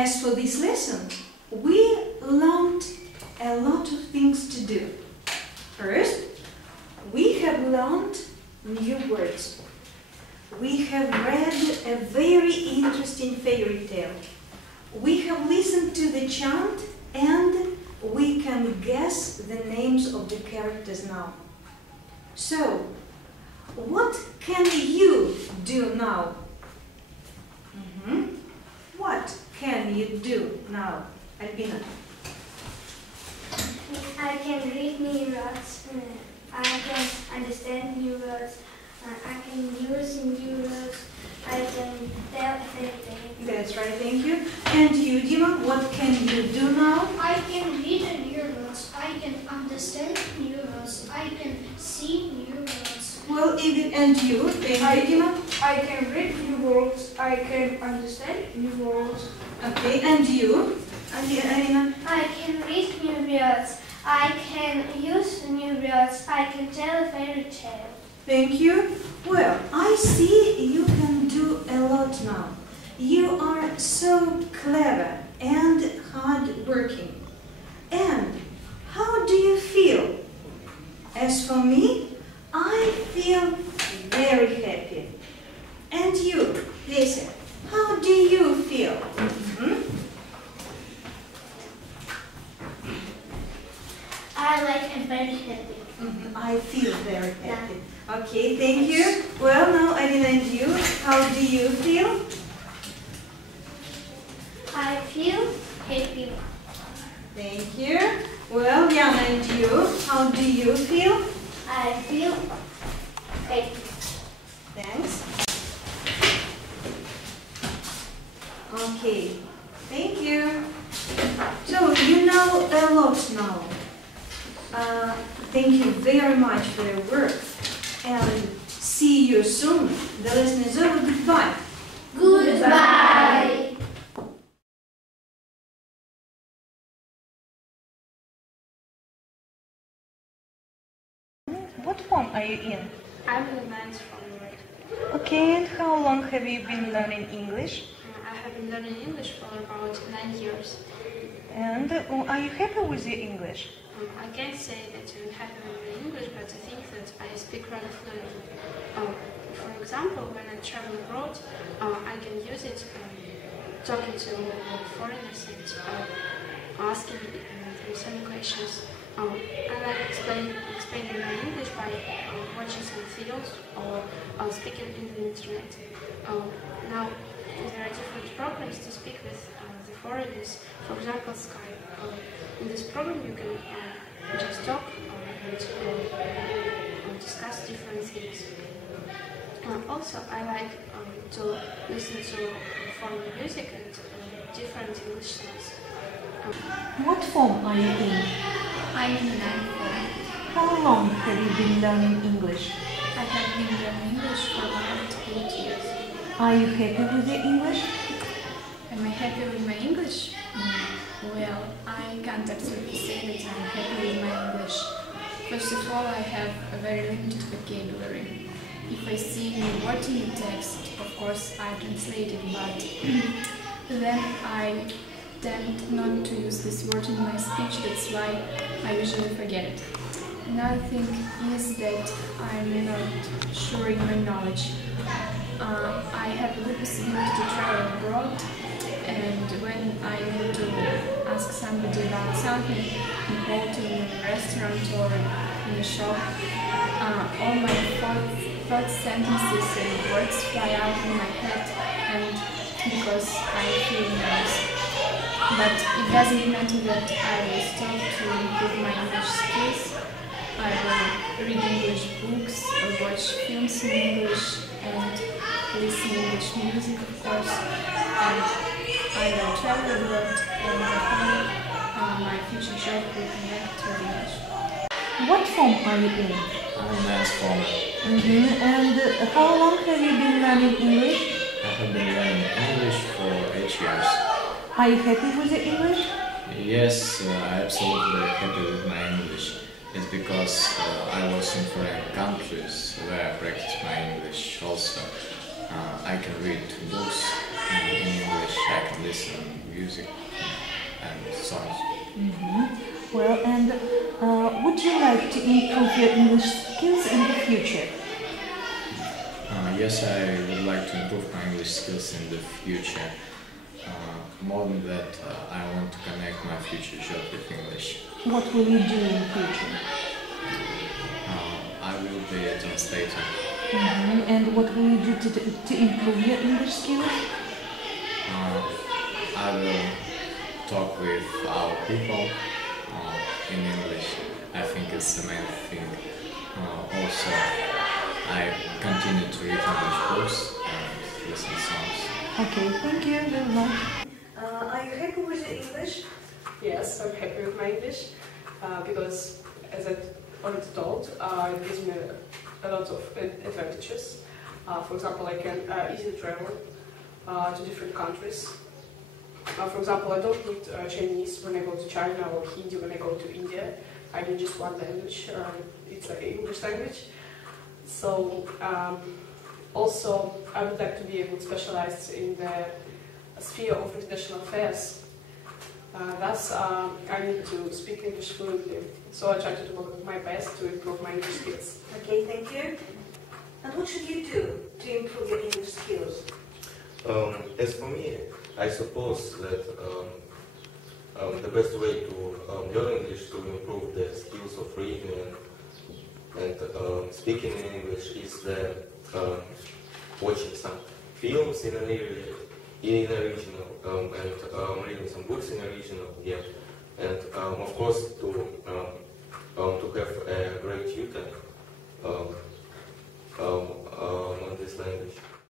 as for this lesson, we learned a lot of things to do. First, we have learned new words. We have read a very interesting fairy tale. We have listened to the chant and we can guess the names of the characters now. So, what can you do now? What can you do now, Albina? I can read new words. I can understand new words. I can use new words. I can tell everything. That's right, thank you. And you, Dima, what can you do now? I can read new words. I can understand new words. I can see new words. Well, and you, thank you, Dima. I can read new words. I can understand new words. Okay, and you, Alina? I can read new words. I can use new words. I can tell a fairy tale. Thank you. Well, I see you can do a lot now. You are so clever and hard-working. And how do you feel? As for me, I feel very happy. And you, Lisa, how do you feel? I like and very happy. I feel very happy. Okay, thank you. Well, now, Alina, and you, how do you feel? I feel happy. Thank you. Well, Yana, and you, how do you feel? I feel happy. Thanks. Okay, thank you. So, you know a lot now. Thank you very much for your work. And see you soon. The lesson is over. Goodbye. Goodbye. What form are you in? I'm in the ninth form. Okay, and how long have you been learning English? I have been learning English for about 9 years. And are you happy with your English? I can't say that I'm happy with my English, but I think that I speak rather fluently. For example, when I travel abroad, I can use it talking to foreigners and asking them some questions. I like explaining my English by watching some videos or speaking in the internet. Now, there are different programs to speak with the foreigners, for example, Skype. In this program you can just talk and discuss different things. Also, I like to listen to foreign music and different English songs. What form are you in? I'm in the ninth form. How long have you been learning English? I have been learning English for about 8 years. Are you happy with your English? Am I happy with my English? Well, I can't absolutely say that I'm happy with my English. First of all, I have a very limited vocabulary. If I see any word in the text, of course I translate it, but then I tend not to use this word in my speech, that's why I usually forget it. Another thing is that I'm not sure in my knowledge. I have a good possibility to travel abroad, and when I need to ask somebody about something, in a hotel, in a restaurant or in a shop, all my thoughts, sentences and words fly out in my head, and because I feel nervous. But it doesn't matter that I will stop to improve my English skills. I will read English books or watch films in English and listen English music, of course. And I will travel abroad, and I hope my future job will connect to English. What form are you in? I'm in ninth form. And how long have you been learning English? I have been learning English for 8 years. Are you happy with your English? Yes, I'm absolutely happy with my English. It's because I was in foreign countries where I practice my English also. I can read books in English, I can listen music and songs. Well, and would you like to improve your English skills in the future? Yes, I would like to improve my English skills in the future. More than that, I want to connect my future job with English. What will you do in the future? I will be a translator. And what will you do to improve your English skills? I will talk with our people in English. I think it's the main thing. Also, I continue to read English books and listen songs. Okay, thank you very much. Are you happy with your English? Yes, I'm happy with my English because, as I already told, it gives me a lot of advantages. For example, I can easily travel to different countries. For example, I don't need Chinese when I go to China or Hindi when I go to India. I need just one language. It's an English language. So, also, I would like to be able to specialize in the sphere of international affairs. Thus, I need to speak English fluently. So I try to do my best to improve my English skills. Okay, thank you. And what should you do to improve your English skills? As for me, I suppose that the best way to learn English, to improve the skills of reading and speaking in English, is watching some films in original and reading some books in original, and of course to have a great tutor on this language.